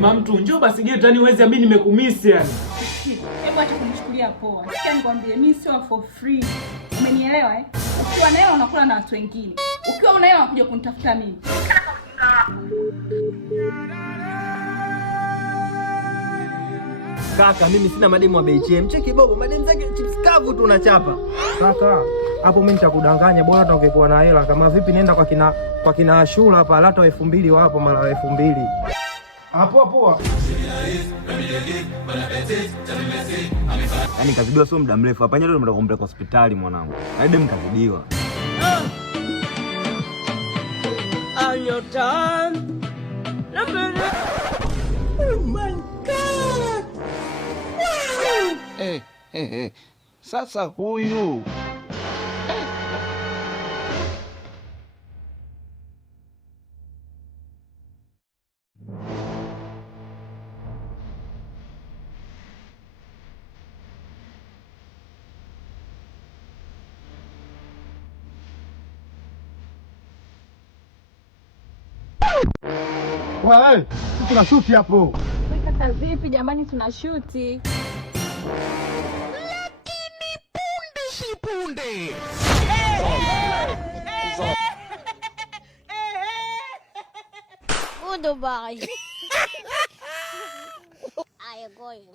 Neema mtu, njoo basi geta, yani uweze amini nimekumisi yani. Hebu acha kunichukulia poa. Sikia nikwambie, mimi sio for free. Umenielewa eh? Ukiwa na hela unakula na watu wengine. Ukiwa una hela unakuja kunitafuta mimi. Kaka, mimi sina mademu wa BHM. Cheki bobo, mademu zake chips kavu tu unachapa. Kaka, hapo mimi nitakudanganya, bora hata ungekuwa na hela. Kama vipi nenda kwa kina Ashura hapa, hata 2000 wapo mara 2000. Hapo hapo. Yaani kazidiwa sio muda mrefu. Hapa nyewe ndio kumpeleka hospitali mwanangu. Hadi mkazidiwa. Your time. Oh my God. Wow. Sasa huyu Wewe, tuna shuti hapo. Kaka vipi jamani, tuna shuti. lakini punde si punde. Goodbye. I am going.